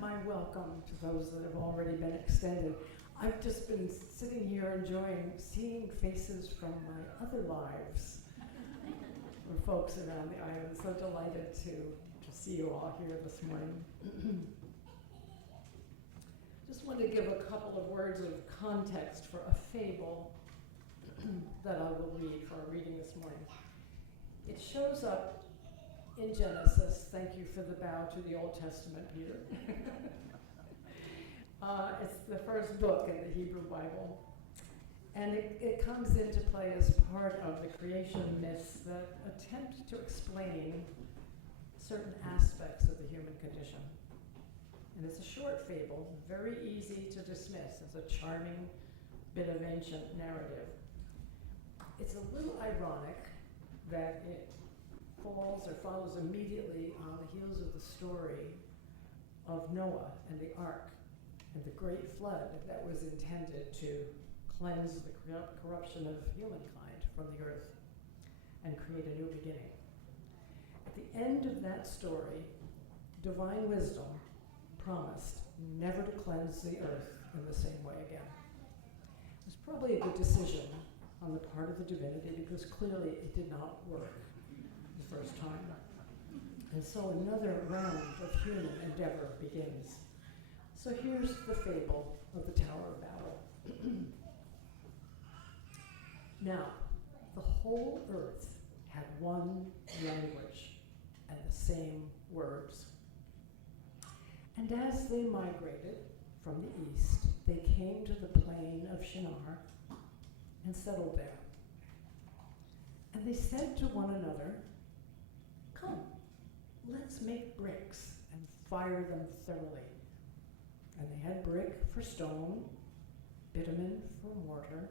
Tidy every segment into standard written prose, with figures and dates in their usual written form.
my welcome to those that have already been extended. I've just been sitting here enjoying seeing faces from my other lives, from folks around the island. So delighted to see you all here this morning. Just want to give a couple of words of context for a fable that I will read for our reading this morning. It shows up in Genesis. Thank you for the bow to the Old Testament, Peter. It's the first book in the Hebrew Bible. And it comes into play as part of the creation myths that attempt to explain certain aspects of the human condition. And it's a short fable, very easy to dismiss as a charming bit of ancient narrative. It's a little ironic that it follows immediately on the heels of the story of Noah and the ark and the great flood that was intended to cleanse the corruption of humankind from the earth and create a new beginning. At the end of that story, divine wisdom promised never to cleanse the earth in the same way again. It was probably a good decision on the part of the divinity because clearly it did not work the first time. And so another round of human endeavor begins. So here's the fable of the Tower of Babel. Now, the whole earth had one language and the same words. And as they migrated from the east, they came to the plain of Shinar and settled there. And they said to one another, "Come, let's make bricks and fire them thoroughly." And they had brick for stone, bitumen for mortar.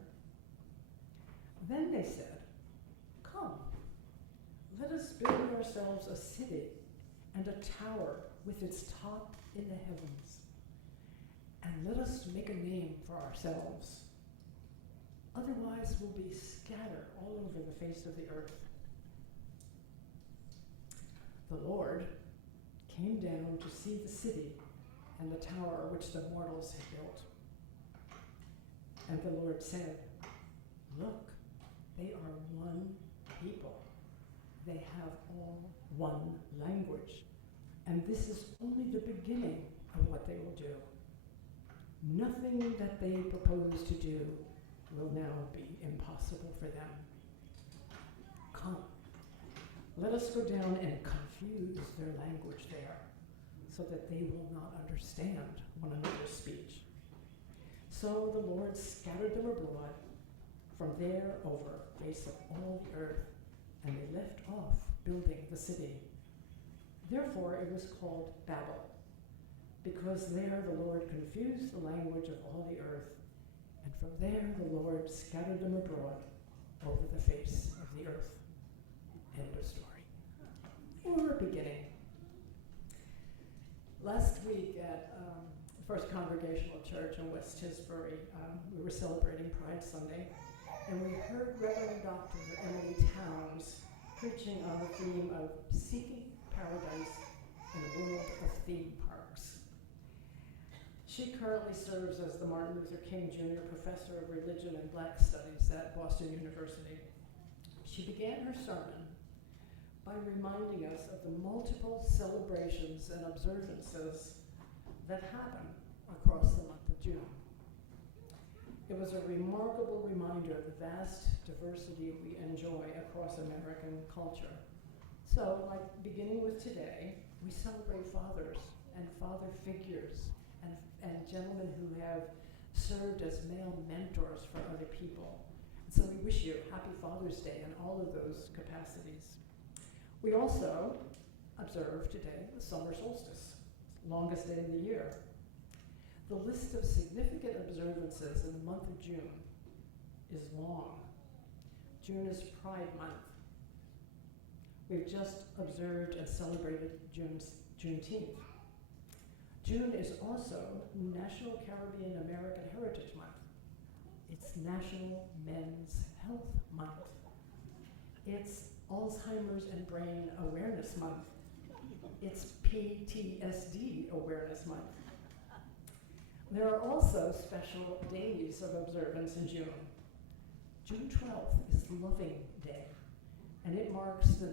Then they said, "Come, let us build ourselves a city and a tower with its top in the heavens, and let us make a name for ourselves. Otherwise we'll be scattered all over the face of the earth." The Lord came down to see the city and the tower which the mortals had built. And the Lord said, "Look, they are one people. They have all one language. And this is only the beginning of what they will do. Nothing that they propose to do will now be impossible for them. Come, let us go down and confuse their language there, so that they will not understand one another's speech." So the Lord scattered them abroad from there over the face of all the earth, and they left off building the city. Therefore it was called Babel, because there the Lord confused the language of all the earth, and from there the Lord scattered them abroad over the face of the earth. End of story. Or beginning. Last week at First Congregational Church in West Tisbury, we were celebrating Pride Sunday, and we heard Reverend Dr. Emily Towns preaching on the theme of seeking paradise in a world of theme parks. She currently serves as the Martin Luther King Jr. Professor of Religion and Black Studies at Boston University. She began her sermon by reminding us of the multiple celebrations and observances that happen across the month of June. It was a remarkable reminder of the vast diversity we enjoy across American culture. So, like beginning with today, we celebrate fathers and father figures and gentlemen who have served as male mentors for other people. And so we wish you Happy Father's Day in all of those capacities. We also observe today the summer solstice, longest day of the year. The list of significant observances in the month of June is long. June is Pride Month. We've just observed and celebrated Juneteenth. June is also National Caribbean American Heritage Month. It's National Men's Health Month. It's Alzheimer's and Brain Awareness Month. It's PTSD Awareness Month. There are also special days of observance in June. June 12th is Loving Day, and it marks the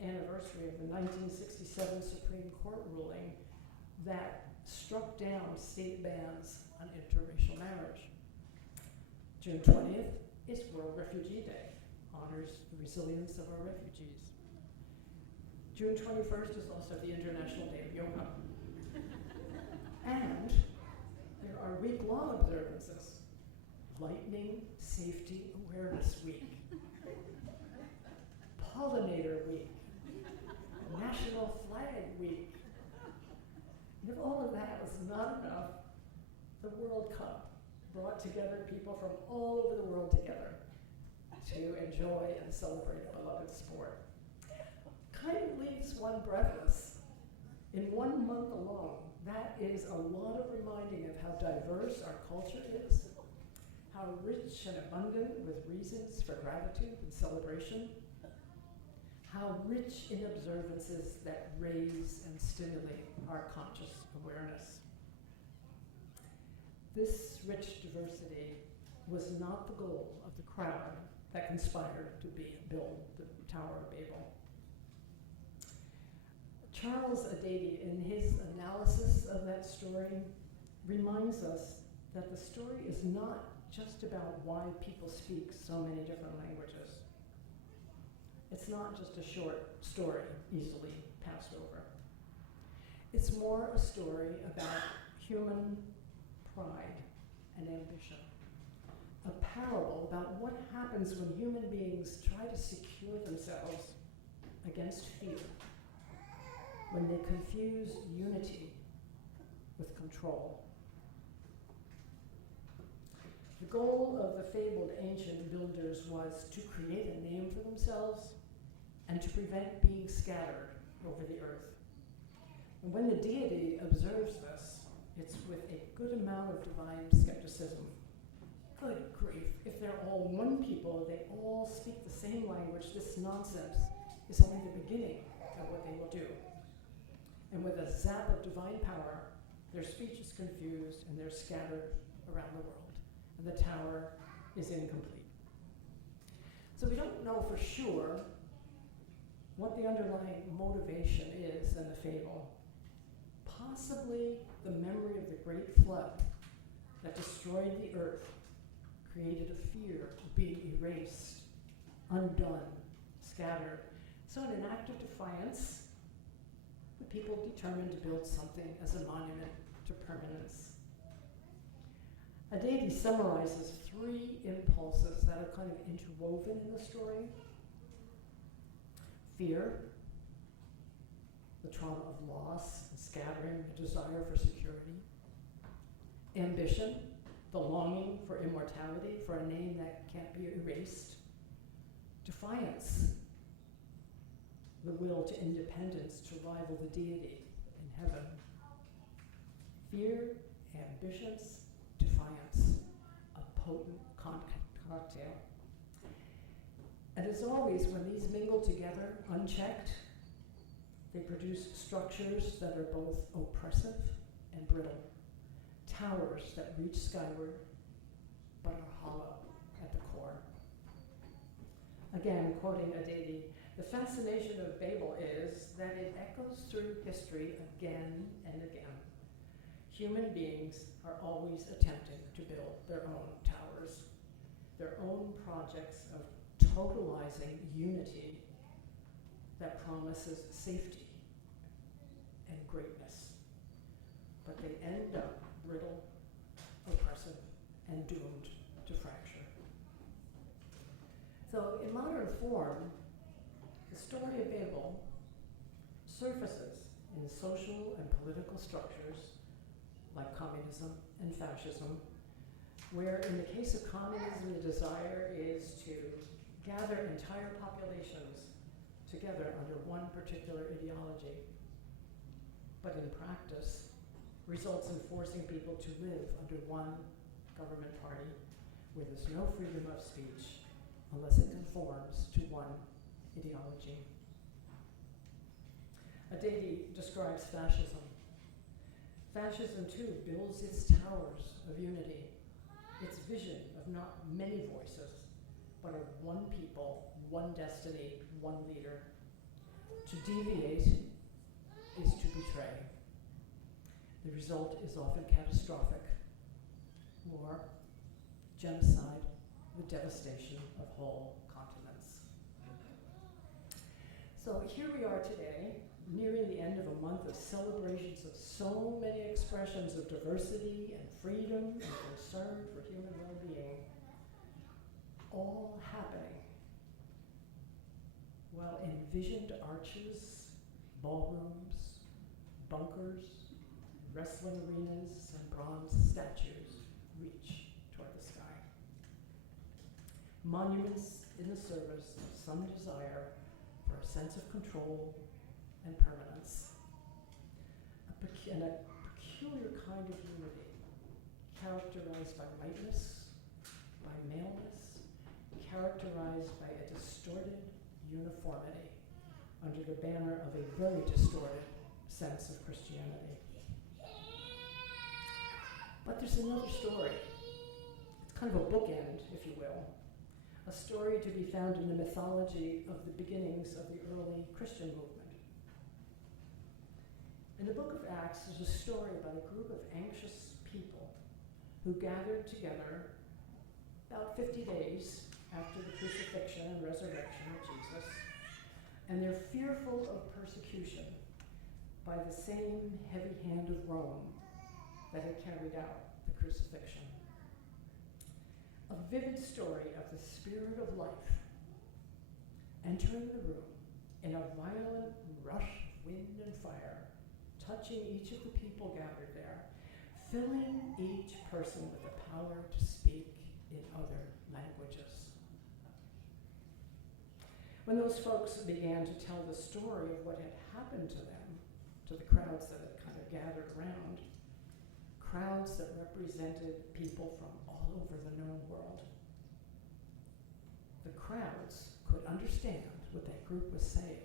anniversary of the 1967 Supreme Court ruling that struck down state bans on interracial marriage. June 20th is World Refugee Day, honors the resilience of our refugees. June 21st is also the International Day of Yoga. And there are week-long observances. Lightning Safety Awareness Week, Pollinator Week, National Flag Week. And if all of that was not enough, the World Cup brought together people from all over the world together to enjoy and celebrate a beloved sport. Kind of leaves one breathless. In 1 month alone, that is a lot of reminding of how diverse our culture is, how rich and abundant with reasons for gratitude and celebration, how rich in observances that raise and stimulate our conscious awareness. This rich diversity was not the goal of the crowd that conspired to build the Tower of Babel. Charles Adady, in his analysis of that story, reminds us that the story is not just about why people speak so many different languages. It's not just a short story easily passed over. It's more a story about human pride and ambition. A parable about what happens when human beings try to secure themselves against fear, when they confuse unity with control. The goal of the fabled ancient builders was to create a name for themselves and to prevent being scattered over the earth. And when the deity observes this, it's with a good amount of divine skepticism. Good grief, if they're all one people, they all speak the same language, this nonsense is only the beginning of what they will do. And with a zap of divine power, their speech is confused and they're scattered around the world. And the tower is incomplete. So we don't know for sure what the underlying motivation is in the fable. Possibly the memory of the great flood that destroyed the earth, created a fear of being erased, undone, scattered. So in an act of defiance, the people determined to build something as a monument to permanence. Adady summarizes 3 impulses that are kind of interwoven in the story. Fear, the trauma of loss and scattering, the desire for security. Ambition, the longing for immortality, for a name that can't be erased. Defiance, the will to independence, to rival the deity in heaven. Fear, ambitions, defiance, a potent cocktail. And as always, when these mingle together unchecked, they produce structures that are both oppressive and brittle. Towers that reach skyward, but are hollow at the core. Again, quoting Adady, the fascination of Babel is that it echoes through history again and again. Human beings are always attempting to build their own towers, their own projects of totalizing unity that promises safety and greatness. But they end up brittle, oppressive, and doomed to fracture. So in modern form, the story of Babel surfaces in social and political structures like communism and fascism, where in the case of communism, the desire is to gather entire populations together under one particular ideology, but in practice results in forcing people to live under one government party where there's no freedom of speech unless it conforms to one ideology. Adegi describes fascism. Fascism, too, builds its towers of unity, its vision of not many voices, but of one people, one destiny, one leader. To deviate is to betray. The result is often catastrophic. War, genocide, the devastation of whole continents. So here we are today, nearing the end of a month of celebrations of so many expressions of diversity and freedom and concern for human well-being, all happening while envisioned arches, ballrooms, bunkers, wrestling arenas, and bronze statues reach toward the sky. Monuments in the service of some desire for a sense of control and permanence. And a peculiar kind of unity, characterized by whiteness, by maleness, characterized by a distorted uniformity under the banner of a very distorted sense of Christianity. But there's another story. It's kind of a bookend, if you will. A story to be found in the mythology of the beginnings of the early Christian movement. In the book of Acts, there's a story about a group of anxious people who gathered together about 50 days after the crucifixion and resurrection of Jesus, and they're fearful of persecution by the same heavy hand of Rome that had carried out the crucifixion. A vivid story of the Spirit of life entering the room in a violent rush of wind and fire, touching each of the people gathered there, filling each person with the power to speak in other languages. When those folks began to tell the story of what had happened to them, to the crowds that had kind of gathered around, crowds that represented people from all over the known world, the crowds could understand what that group was saying,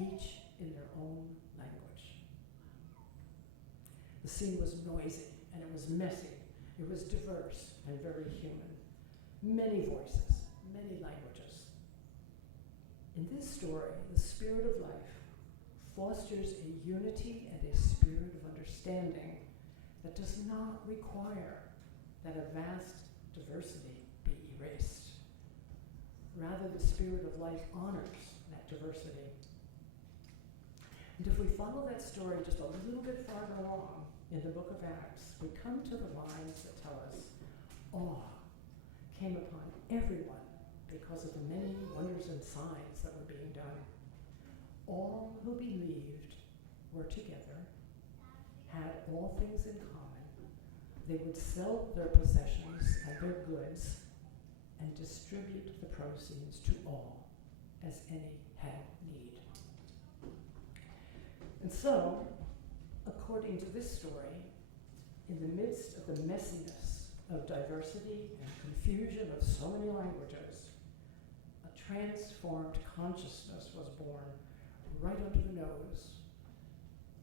each in their own language. The scene was noisy, and it was messy. It was diverse and very human. Many voices, many languages. In this story, the Spirit of life fosters a unity and a spirit of understanding that does not require that a vast diversity be erased. Rather, the Spirit of life honors that diversity. And if we follow that story just a little bit farther along in the book of Acts, we come to the lines that tell us, awe came upon everyone because of the many wonders and signs that were being done. All who believed were together, had all things in common. They would sell their possessions and their goods and distribute the proceeds to all as any had need. And so, according to this story, in the midst of the messiness of diversity and confusion of so many languages, a transformed consciousness was born right under the nose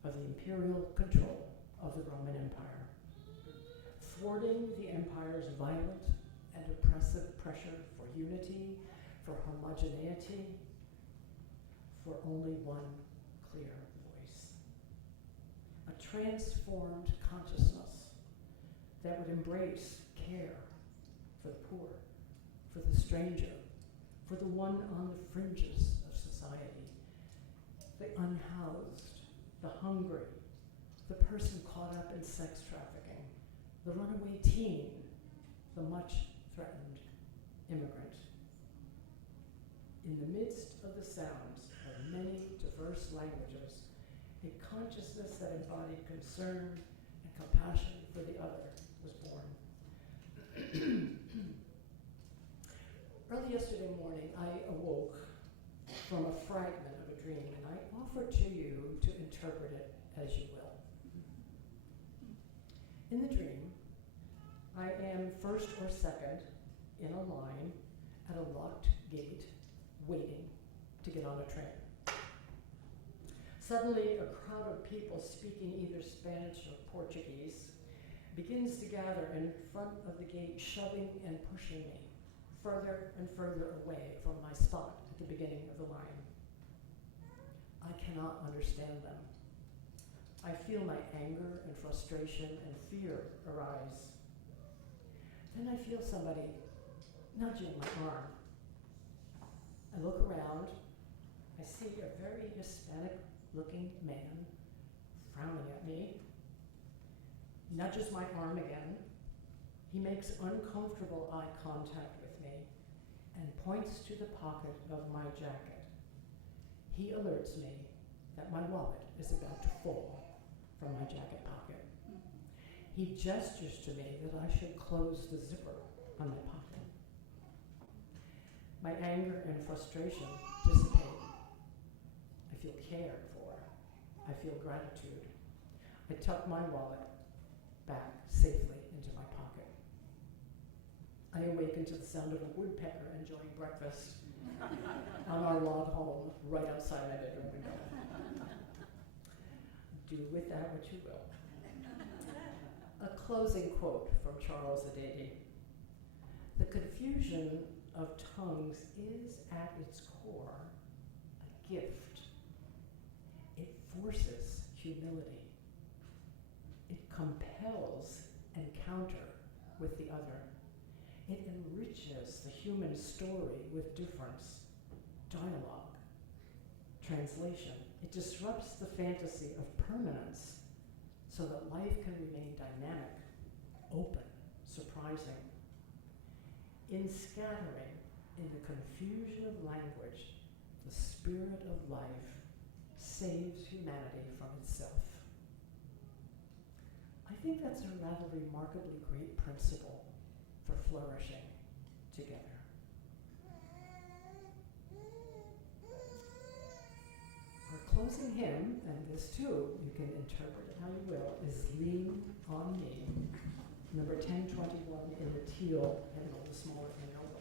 of the imperial control of the Roman Empire, thwarting the empire's violent and oppressive pressure for unity, for homogeneity, for only one clear voice. A transformed consciousness that would embrace care for the poor, for the stranger, for the one on the fringes of society, the unhoused, the hungry, the person caught up in sex trafficking, the runaway teen, the much threatened immigrant. In the midst of the sounds of many diverse languages, a consciousness that embodied concern and compassion for the other was born. Early yesterday morning, I awoke from a fragment of a dream, and I offer to you to interpret it as you will. In the dream, I am first or second in a line at a locked gate, waiting to get on a train. Suddenly, a crowd of people speaking either Spanish or Portuguese begins to gather in front of the gate, shoving and pushing me further and further away from my spot at the beginning of the line. I cannot understand them. I feel my anger and frustration and fear arise. Then I feel somebody nudging my arm. I look around. I see a very Hispanic-looking man frowning at me. He nudges my arm again. He makes uncomfortable eye contact with me and points to the pocket of my jacket. He alerts me that my wallet is about to fall from my jacket pocket. He gestures to me that I should close the zipper on my pocket. My anger and frustration dissipate. I feel cared for. I feel gratitude. I tuck my wallet back safely into my pocket. I awaken to the sound of a woodpecker enjoying breakfast on our log home right outside my bedroom window. Do with that what you will. A closing quote from Charles Adedi. The confusion of tongues is at its core a gift. It forces humility. It compels encounter with the other. It enriches the human story with difference, dialogue, translation. It disrupts the fantasy of permanence so that life can remain dynamic, open, surprising. In scattering, in the confusion of language, the spirit of life saves humanity from itself. I think that's a rather remarkably great principle for flourishing together. Our closing hymn, and this too, you can interpret it how you will, is Lean on Me, number 1021 in the teal hymnal, the smaller hymnal.